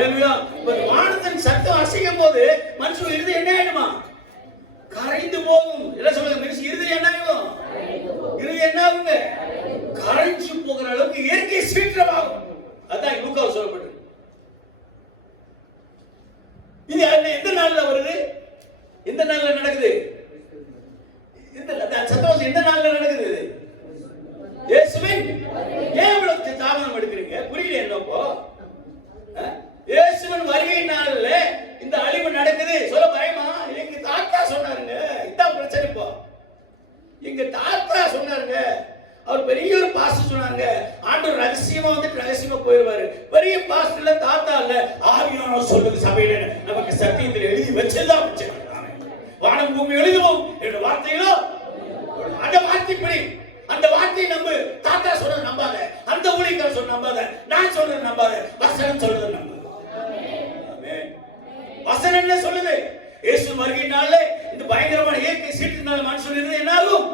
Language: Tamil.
ஹalleluya. வானத்தின் சத்தம் அசைக்கும் போது மனுஷன் இருதயம் என்ன ஆயிடுமா? கரைந்து போகும். என்ன சொல்லுங்க? மனுஷன் இருதயம் என்ன ஆகும்? இருதயம் என்ன ஆகுங்க? கரைஞ்சு போகிற அளவுக்கு இயற்கை சீற்றமாகும். அதான் லூக்காவில் சொல்லப்பட்டது. இது எந்த நாள்ல வருது? எந்த நாள்ல நடக்குது? இந்த சத்தம் எந்த நாள்ல நடக்குது? இயேசுவின் ஏன் இவ்வளவு தாமதம் எடுக்கிறீங்க? புரியல என்னப்போ? இயேசுவின் வருகை நாள்ல இந்த அழிவு நடக்குது. சொல்ல பயமா? எங்க தாத்தா சொன்னாருங்க. இதான் பிரச்சனை. இப்போ எங்க தாத்தா சொன்னாருங்க. அவர் பெரிய ஒரு பாஸ்டர் சொன்னாங்க. ஆண்டவர் ரகசியமா வந்து ரகசியமா போயிருவாரு. பெரிய பாஸ்டர்ல தாத்தா இல்ல, ஆவியானவர் சொல்லுது சபையில நமக்கு சத்தியத்தில் எழுதி வச்சதுதான் வச்சிருக்காங்க. வானம் பூமி எழுதுவோம் என்ற வார்த்தைகளோ அந்த வார்த்தைப்படி அந்த வார்த்தையை நம்பு. தாத்தா சொல்றது நம்பாத, அந்த ஊழியக்காரர் சொல்றது நம்பாத, நான் சொல்றது நம்பாத, வசனம் சொல்றது நம்பு. வசனம் என்ன சொல்லுது? இயேசு வருகையினால இந்த பயங்கரமான இயற்கை சீற்றினால மனுஷன் இருந்து என்ன ஆகும்?